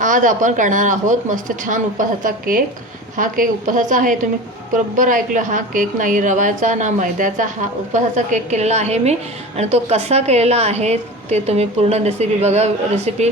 आज आपण करणार आहोत मस्त छान उपवासाचा केक. हा केक उपवासाचा आहे. तुम्ही बरोबर ऐकलं हा केक नाही. रव्याचा ना मैद्याचा. हा उपवासाचा केक केलेला आहे मी. आणि तो कसा केलेला आहे ते तुम्ही पूर्ण रेसिपी बघा. रेसिपी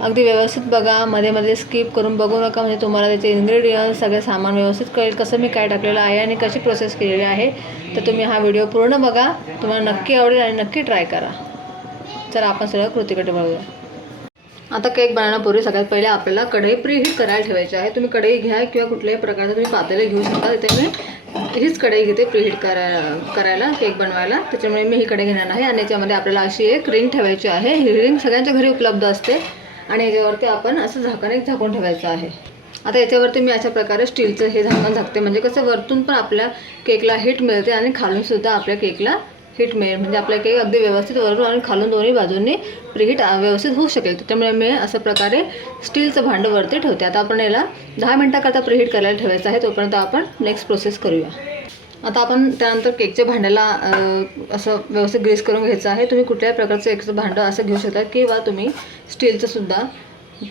अगदी व्यवस्थित बघा. मध्ये मध्ये स्किप करून बघू नका. म्हणजे तुम्हाला त्याचे इन्ग्रेडियंट्स सगळे सामान व्यवस्थित कळेल. कसं मी काय टाकलेलं आहे आणि कशी प्रोसेस केलेली आहे. तर तुम्ही हा व्हिडिओ पूर्ण बघा. तुम्हाला नक्की आवडेल आणि नक्की ट्राय करा. चला आपण सगळं कृतीकडे बघूया आता केक बनवण्यापूर्वी सगळ्यात पहिले आपल्याला कढई प्रीहीट करायला ठेवायची आहे. तुम्ही कढई घ्या किंवा कुठल्याही प्रकारचं तुम्ही पातेलं घेऊ शकता. तिथे मी हीच कढई घेते प्रीहीट करा करायला केक बनवायला. त्याच्यामुळे मी ही कढई घेणार आहे आणि याच्यामध्ये आपल्याला अशी एक रिंग ठेवायची आहे. ही रिंग सगळ्यांच्या घरी उपलब्ध असते आणि याच्यावरती आपण असं झाकण एक झाकून ठेवायचं आहे. आता याच्यावरती मी अशा प्रकारे स्टीलचं हे झाकण झाकते. म्हणजे कसं वरतून पण आपल्या केकला हिट मिळते आणि खालूनसुद्धा आपल्या केकला हिट मिळेल म्हणजे आपल्या केक अगदी व्यवस्थित वरून आणि खालून दोन्ही बाजूंनी प्रीहीट व्यवस्थित होऊ शकेल. त्यामुळे मी अशा प्रकारे स्टीलचं भांडं वरती ठेवते. आता आपण याला दहा मिनटाकरता प्रीहीट करायला ठेवायचं आहे. तोपर्यंत आपण नेक्स्ट प्रोसेस करूया. आता आपण त्यानंतर केकच्या भांड्याला असं व्यवस्थित ग्रीस करून घ्यायचं आहे. तुम्ही कुठल्याही प्रकारचं एकचं भांडं असं घेऊ शकता किंवा तुम्ही स्टीलचंसुद्धा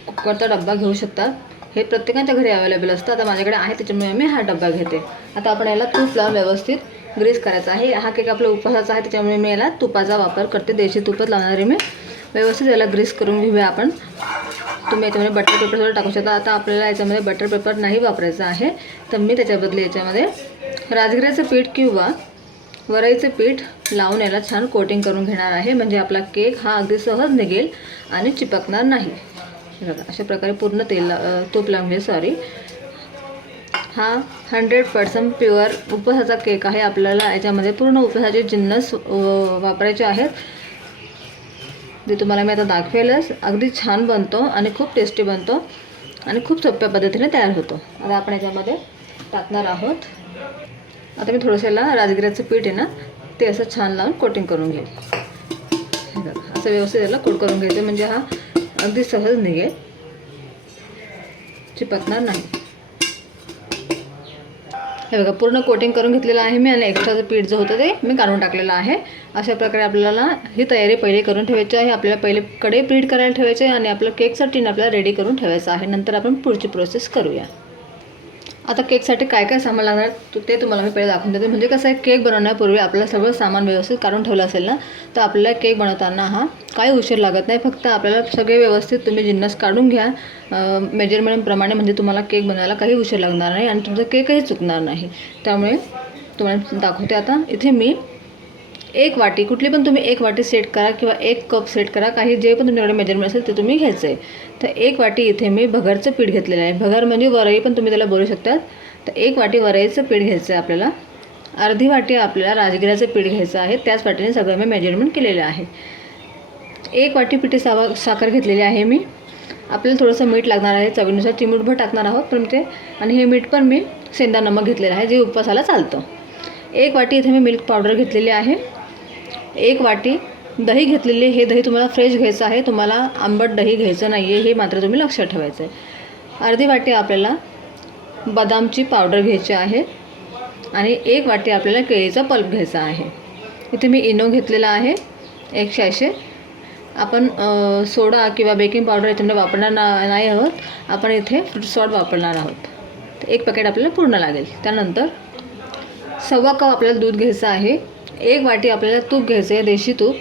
कुकरचा डब्बा घेऊ शकता. हे प्रत्येकाच्या घरी अवेलेबल असतं. आता माझ्याकडे आहे त्याच्यामुळे मी हा डब्बा घेते. आता आपण याला तूप लावून व्यवस्थित ग्रीस करायचा आहे. हा केक आपला उपवासाचा आहे त्याच्यामुळे मी याला तुपाचा वापर करते. देशी तुपच लावणारे मी. व्यवस्थित याला ग्रीस करून घेऊया आपण. तुम्ही याच्यामध्ये बटर पेपरसुद्धा टाकू शकता. आता आपल्याला याच्यामध्ये बटर पेपर नाही वापरायचं आहे. तर मी त्याच्याबदली याच्यामध्ये राजगिऱ्याचं पीठ किंवा वरईचं पीठ लावून याला छान कोटिंग करून घेणार आहे. म्हणजे आपला केक हा अगदी सहज निघेल आणि चिपकणार नाही. बघा अशा प्रकारे पूर्ण तेल तूप लावून घे सॉरी हा हंड्रेड पर्सेंट प्युअर उपसाचा केक आहे. आपल्याला याच्यामध्ये पूर्ण उपसाचे जिन्नस वापरायचे आहेत. जे तुम्हाला मी आता दाखवेलच. अगदी छान बनतो आणि खूप टेस्टी बनतो आणि खूप सोप्या पद्धतीने तयार होतो. आता आपण याच्यामध्ये टाकणार आहोत. आता मी थोडंसं याला राजगिऱ्याचं पीठ आहे ना ते असं छान लावून कोटिंग करून घेईल. असं व्यवस्थित याला कोट करून घ्यायचं. म्हणजे हा अगदी सहज निघेल. चिपकणार नाही. हे बघा पूर्ण कोटिंग करून घेतलेलं आहे मी आणि एक्स्ट्राचं पीठ जो होतं ते मी काढून टाकलेलं आहे. अशा प्रकारे आपल्याला ही तयारी पहिले करून ठेवायची आहे. आपल्याला पहिले कडे पीठ करायला ठेवायचे आहे आणि आपलं केकचा टीन आपल्याला रेडी करून ठेवायचं आहे. नंतर आपण पुढची प्रोसेस करूया. आता केकसाठी काय काय सामान लागणार ते तुम्हाला मी पहिले दाखवून देते. म्हणजे कसं आहे केक बनवण्यापूर्वी आपल्याला सगळं सामान व्यवस्थित काढून ठेवलं असेल ना तर आपल्याला केक बनवताना हा काही उशीर लागत नाही. फक्त आपल्याला सगळे व्यवस्थित तुम्ही जिन्नस काढून घ्या. मेजरमेंटप्रमाणे म्हणजे तुम्हाला केक बनवायला काही उशीर लागणार नाही आणि तुमचा केकही चुकणार नाही. त्यामुळे तुम्हाला दाखवते आता. इथे मी एक वाटी कुठली पण तुम्ही एक वाटी सेट करा किंवा एक कप सेट करा काही जे पण तुमच्याकडे मेजरमेंट असेल ते तुम्ही घ्यायचं आहे तर एक वाटी इथे मी भगरचं पीठ घेतलेलं आहे. भगर म्हणजे वरई पण तुम्ही त्याला बोलू शकता तर एक वाटी वरईचं पीठ घ्यायचं आहे आपल्याला. अर्धी वाटी आपल्याला राजगिऱ्याचं पीठ घ्यायचं आहे. त्याच वाटीने सगळं मी मेजरमेंट केलेलं आहे. एक वाटी पिठी सावा साखर घेतलेली आहे मी. आपल्याला थोडंसं मीठ लागणार आहे. चवीनुसार चिमूटभर टाकणार आहोत पण ते. आणि हे मीठ पण मी सेंदा नमक घेतलेलं आहे जे उपवासाला चालतं. एक वाटी इथे मी मिल्क पावडर घेतलेली आहे. एक वाटी दही घेतलेली हे दही तुम्हाला फ्रेश घ्यायचं आहे. तुम्हाला आंबट दही घ्यायचं नाही आहे हे मात्र तुम्ही लक्षात ठेवायचं आहे अर्धी वाटी आपल्याला बदामची पावडर घ्यायची आहे आणि एक वाटी आपल्याला केळीचा पल्प घ्यायचा आहे. इथे मी इनो घेतलेला आहे. एक शॅशे आपण सोडा किंवा बेकिंग पावडर याच्यामध्ये म्हणजे वापरणार ना नाही आहोत. आपण इथे फ्रूट सॉल्ट वापरणार आहोत. एक पॅकेट आपल्याला पूर्ण लागेल. त्यानंतर सव्वा कप आपल्याला दूध घ्यायचं आहे. एक वाटी आपल्याला तूप घ्यायचं आहे देशी तूप.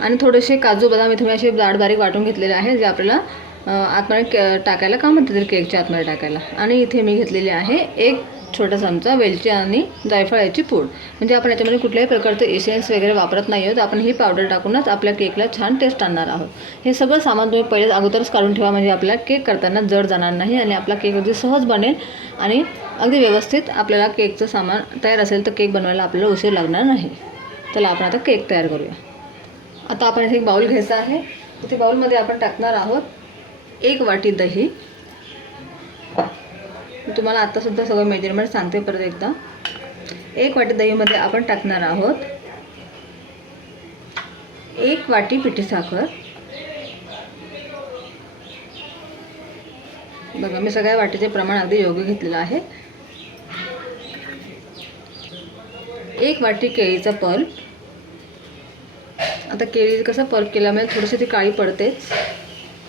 आणि थोडेसे काजू बदाम इथे मी असे जाड बारीक वाटून घेतलेले आहे जे आपल्याला आतमध्ये के- टाकायला का म्हणतात ते केकच्या आतमध्ये टाकायला. आणि इथे मी घेतलेली आहे एक छोटा चमचा वेलची आणि जायफळ याची पूड. म्हणजे आपण याच्यामध्ये कुठल्याही प्रकारचे एसेन्स वगैरे वापरत नाही आहोत. आपण ही पावडर टाकूनच आपल्या केकला छान टेस्ट आणणार आहोत. हे सगळं सामान तुम्ही पहिले अगोदरच काढून ठेवा. म्हणजे आपला केक करताना जड जाणार नाही आणि आपला केक अगदी सहज बनेल आणि अगदी व्यवस्थित आपल्याला केकचं सामान तयार असेल तर केक बनवायला आपल्याला उशीर लागणार नाही. चला आपण आता केक तयार करूया. आता आपण इथे एक बाऊल घ्यायचा आहे. ते बाऊलमध्ये आपण टाकणार आहोत एक वाटी दही. मी तुम्हाला आत्तासुद्धा सगळं मेजरमेंट सांगते परत एकदा. एक वाटी दहीमध्ये आपण टाकणार आहोत. एक वाटी पिठी साखर. बघा मी सगळ्या वाटीचे प्रमाण अगदी योग्य घेतलेलं आहे. एक वाटी केळीचा पल्प. आता केळी कसं पल्प केल्यामुळे थोडीशी ती काळी पडतेच.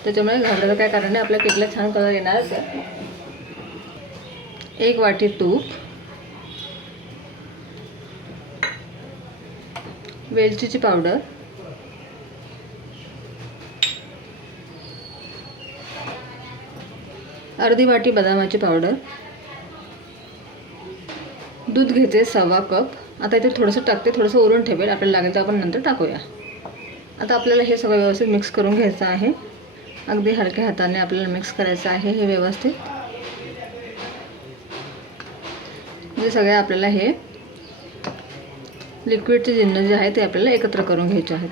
त्याच्यामुळे घाबरायचं काय कारण नाही आपल्या केकला छान कलर येणारच आहे. एक वाटी तूप वेलचीची पावडर अर्धी वाटी बदामाची पावडर दूध घेते सव्वा कप. आता इथे थोडंसं टाकते थोडंसं उरून ठेवेल. आपल्याला लागेल तर आपण नंतर टाकूया. आता आपल्याला हे सगळं व्यवस्थित मिक्स करून घ्यायचं आहे. अगदी हलक्या हाताने आपल्याला मिक्स करायचं आहे. हे व्यवस्थित. म्हणजे सगळे आपल्याला हे लिक्विडचे जिन्नस जे आहे ते आपल्याला एकत्र करून घ्यायचे आहेत.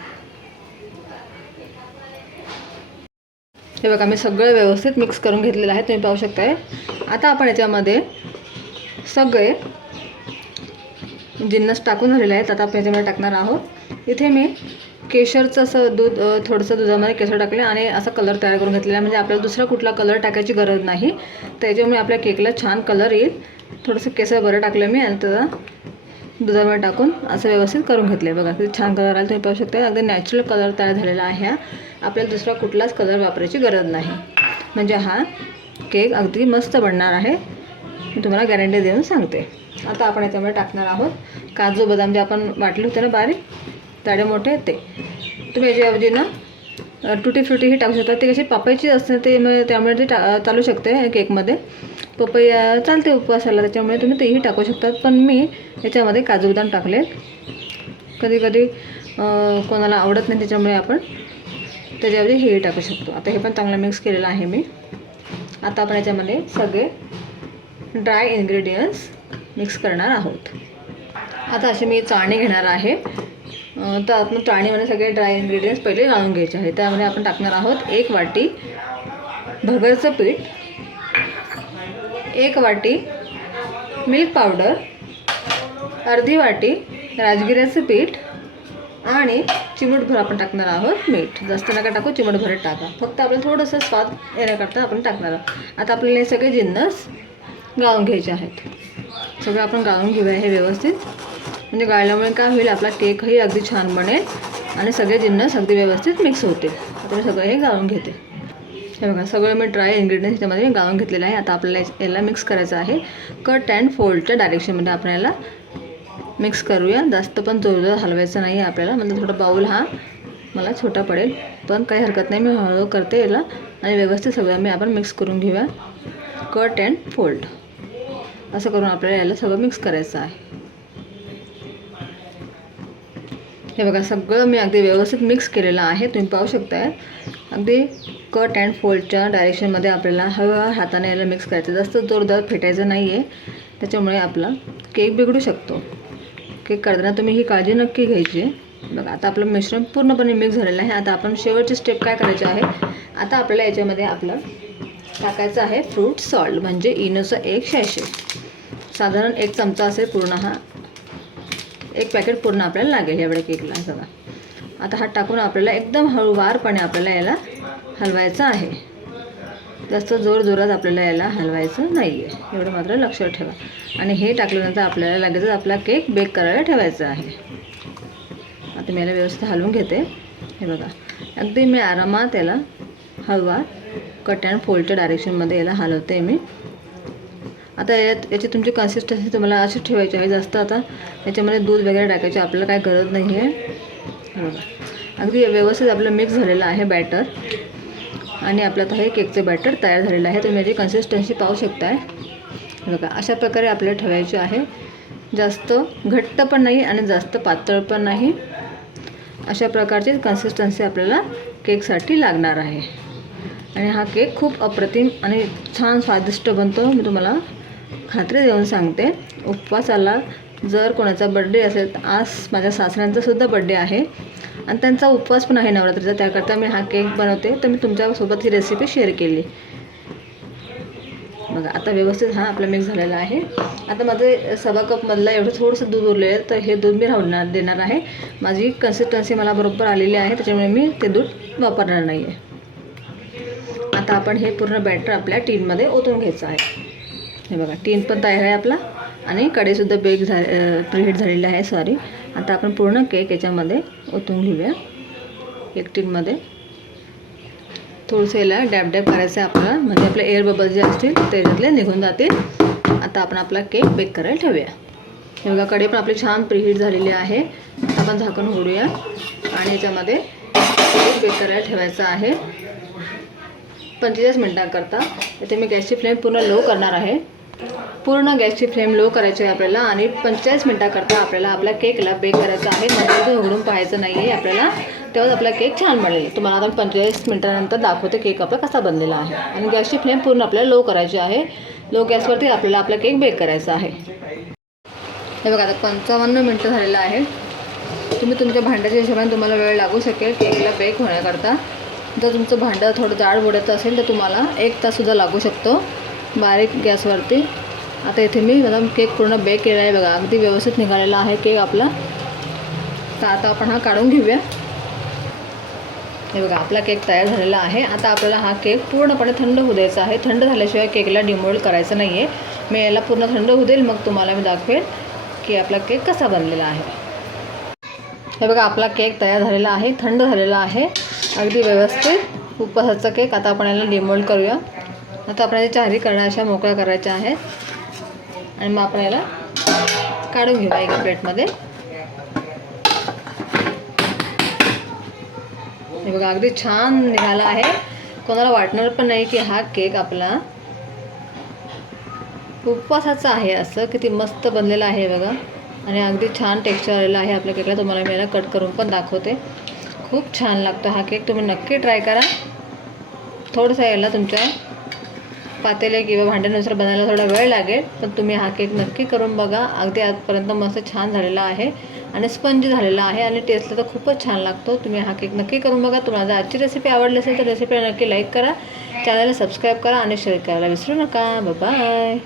हे बघा मी सगळं व्यवस्थित मिक्स करून घेतलेलं आहे. तुम्ही पाहू शकताय. आता आपण याच्यामध्ये सगळे जिन्नस टाकून झालेले आहेत. आता आपण याच्यामध्ये टाकणार आहोत. इथे मी केशरचं असं दूध थोडंसं दुधामध्ये केशर टाकले आणि असा कलर तयार करून घेतलेला आहे. म्हणजे आपल्याला दुसरा कुठला कलर टाकायची गरज नाही. त्याच्यामुळे आपल्या केकला छान कलर येईल. थोडंसं केसर बरं टाकलं मी आणि त्याचा दुधामध्ये टाकून असं व्यवस्थित करून घेतलं आहे बघा. किती छान कलर आला तुम्ही पाहू शकता. अगदी नॅचरल कलर तयार झालेला आहे हा. आपल्याला दुसरा कुठलाच कलर वापरायची गरज नाही. म्हणजे हा केक अगदी मस्त बनणार आहे. मी तुम्हाला गॅरंटी देऊन सांगते. आता आपण याच्यामध्ये टाकणार आहोत काजू बदाम जे आपण वाटले होते ना बारीक ताडे मोठे ते. तुम्ही याच्याऐवजी ना अ, टुटी फ्रुटी ही टाकू शकता. ते कशी पापायची असते ते मग त्यामुळे ते टा चालू शकते केकमध्ये पपई चालते उपवासाला त्याच्यामुळे तुम्ही तेही टाकू शकतात. पण मी याच्यामध्ये काजू बदाम टाकले. कधी कधी कोणाला आवडत नाही त्याच्यामुळे आपण त्याच्याऐवजी हेही टाकू शकतो. आता हे पण चांगलं मिक्स केलेलं आहे मी. आता आपण याच्यामध्ये सगळे ड्राय इन्ग्रेडियंट्स मिक्स करणार आहोत. आता असे मी चाळणी घेणार आहे. तर आपण चाळणीमध्ये सगळे ड्राय इन्ग्रेडियंट्स पहिले गाळून घ्यायचे आहे त्यामध्ये आपण टाकणार आहोत एक वाटी भगरचं पीठ. एक वाटी मिल्क पावडर अर्धी वाटी राजगिऱ्याचं पीठ आणि चिमूटभर आपण टाकणार आहोत मीठ. जास्त नका टाकू चिमूटभर टाका. फक्त आपण थोडंसं स्वाद येण्याकरता आपण टाकणार आहोत. आता आपल्याला हे सगळे जिन्नस गाळून घ्यायचे आहेत. सगळं आपण गाळून घेऊया हे व्यवस्थित. म्हणजे गाळल्यामुळे काय होईल आपला केकही अगदी छान बनेल आणि सगळे जिन्नस अगदी व्यवस्थित मिक्स होतील. आता मी सगळं हे गाळून घेते. हे बघा सगळं मी ड्राय इन्ग्रेडियंट्स ह्याच्यामध्ये मी गाळून घेतलेलं आहे. आता आपल्याला याला मिक्स करायचं आहे. कट अँड फोल्डच्या डायरेक्शनमध्ये आपण याला मिक्स करूया. जास्त पण जोरदार हलवायचं नाही आहे आपल्याला. म्हणजे थोडा बाऊल हा मला छोटा पडेल. पण काही हरकत नाही मी हळूहळू करते याला. आणि व्यवस्थित सगळं मी आपण मिक्स करून घेऊया. कट अँड फोल्ड असं करून आपल्याला याला सगळं मिक्स करायचं आहे. हे बघा सगळं मी अगदी व्यवस्थित मिक्स केलेलं आहे. तुम्ही पाहू शकताय. अगदी कट अँड फोल्डच्या डायरेक्शनमध्ये आपल्याला हळूहळू हाताने याला मिक्स करायचं. जास्त जोरदार फेटायचं नाही आहे त्याच्यामुळे आपला केक बिघडू शकतो. केक करताना तुम्ही ही काळजी नक्की घ्यायची. आहे बघा आता आपलं मिश्रण पूर्णपणे मिक्स झालेलं आहे. आता आपण शेवटची स्टेप काय करायची आहे? आता आपल्याला याच्यामध्ये आपलं टाकायचं आहे फ्रूट सॉल्ट म्हणजे इनोचं एक शॅशे साधारण एक चमचा असेल पूर्ण हा एक पॅकेट पूर्ण आपल्याला लागेल एवढ्या केकला हे आता हा टाकून आपल्याला एकदम हळूवारपणे आपल्याला याला हलवायचं आहे. जास्त जोर जोरात आपल्याला याला हलवायचं नाही आहे एवढं मात्र लक्षात ठेवा. आणि हे टाकल्यानंतर आपल्याला लगेचच आपला केक बेक करायला ठेवायचा आहे. आता मी याला व्यवस्थित हलवून घेते. हे बघा. अगदी मी आरामात याला हलवा कट अँड फोल्डच्या डायरेक्शनमध्ये याला हलवते मी. आता यात याची तुमची कन्सिस्टन्सी तुम्हाला अशी ठेवायची आहे. जास्त आता याच्यामध्ये दूध वगैरे टाकायची आपल्याला काय गरज नाही आहे बघा. अगदी व्यवस्थित आपलं मिक्स झालेलं आहे बॅटर आणि आपलं आता हे केकचं बॅटर तयार झालेलं आहे. तुम्ही याची कन्सिस्टन्सी पाहू शकताय. बघा. अशा प्रकारे आपल्याला ठेवायची आहे. जास्त घट्ट पण नाही आणि जास्त पातळ पण नाही. अशा प्रकारची कन्सिस्टन्सी आपल्याला केकसाठी लागणार आहे. आणि हा केक खूप अप्रतिम आणि छान स्वादिष्ट बनतो. मी तुम्हाला खात्री देऊन सांगते उपवासाला जर कोणाचा बड्डे असेल तर आज माझ्या सासऱ्यांचासुद्धा बड्डे आहे. आणि त्यांचा उपवास पण आहे नवरात्रीचा त्याकरता मी हा केक बनवते. तर मी तुमच्यासोबत ही रेसिपी शेअर केली. बघा आता व्यवस्थित हा आपला मिक्स झालेला आहे. आता माझं सव्वा कपमधलं एवढं थोडंसं दूध उरलेलं आहे तर हे दूध मी राहणार देणार आहे. माझी कन्सिस्टन्सी मला बरोबर आलेली आहे त्याच्यामुळे मी ते दूध वापरणार नाही आहे आता आपण हे पूर्ण बॅटर आपल्या टीनमध्ये ओतून घ्यायचं आहे. हे बघा टीन पण तयार आहे आपला. आणि कडेसुद्धा बेक झा प्रिहीट झालेला आहे सॉरी आता आपण पूर्ण केक याच्यामध्ये ओतून घेऊया. एक टीनमध्ये. थोडंसं याला डॅब डॅब करायचं आहे आपल्याला. म्हणजे आपले एअर बबल जे असतील त्याच्यातले निघून जातील. आता आपण आपला केक बेक करायला ठेवूया. हे बघा कडे पण आपली छान प्रिहीट झालेली आहे. आता आपण झाकण उघडूया आणि याच्यामध्ये केक बेक करायला ठेवायचा आहे. पंचेचाळीस मिनटांकरता. इथे मी गॅसची फ्लेम पूर्ण लो करणार आहे. पूर्ण गॅसची फ्लेम लो करायची आहे आपल्याला आणि पंचेचाळीस मिनटाकरता आपल्याला आपल्या केकला बेक करायचा आहे. म्हणजे नंतर उघडून पाहायचं नाही आहे आपल्याला. तेव्हाच आपला केक छान बनेल तुम्हाला आता पंचेचाळीस मिनटानंतर दाखवते केक आपला कसा बनलेला आहे. आणि गॅसची फ्लेम पूर्ण आपल्याला लो करायची आहे. लो गॅसवरती आपल्याला आपला केक बेक करायचा आहे. हे बघा आता पंचावन्न मिनटं झालेलं आहे. तुम्ही तुमच्या भांड्याच्या हिशोबाने तुम्हाला वेळ लागू शकेल केकला बेक होण्याकरता. जर तुमचं भांडं थोडं जाड बुडायचं असेल तर तुम्हाला एक ताससुद्धा लागू शकतो बारीक गॅसवरती. आता इथे मी मला केक पूर्ण बेक केला आहे बघा. अगदी व्यवस्थित निघालेला आहे केक आपला. तर आता आपण हा काढून घेऊया. हे बघा आपला केक तयार झालेला आहे. आता आपल्याला हा केक पूर्णपणे थंड होऊ द्यायचा आहे. थंड झाल्याशिवाय केकला डिमोल्ड करायचं नाही आहे मी याला पूर्ण थंड होऊ देईल मग तुम्हाला मी दाखवेल की आपला केक कसा बनलेला आहे. हे बघा आपला केक तयार झालेला आहे थंड झालेला आहे. अगदी व्यवस्थित उपवासाचा केक आता आपण याला डिमोल्ड करूया. आता आपण याच्या चारी करण्या अशा मोकळ्या करायच्या आहेत. आणि मग आपण याला काढून घेऊया एका प्लेटमध्ये. हे बघा अगदी छान निघाला आहे. कोणाला वाटणार पण नाही की हा केक आपला उपवासाचा आहे असं. किती मस्त बनलेला आहे बघा. आणि अगदी छान टेक्स्चर आलेलं आहे आपल्या केकला. तुम्हाला मी याला कट करून पण दाखवते. खूप छान लागतो हा केक. तुम्ही नक्की ट्राय करा. थोडंसं याला तुमच्या पातेले किंवा भांड्यानुसार बनायला थोडा वेळ लागेल पण तुम्ही हा केक नक्की करून बघा. अगदी आजपर्यंत मस्त छान झालेला आहे आणि स्पंज झालेला आहे आणि टेस्टला तर खूपच छान लागतो. तुम्ही हा केक नक्की करून बघा. तुम्हाला जर आजची रेसिपी आवडली असेल तर रेसिपी नक्की लाईक करा. चॅनलला सबस्क्राईब करा आणि शेअर करायला विसरू नका. बाय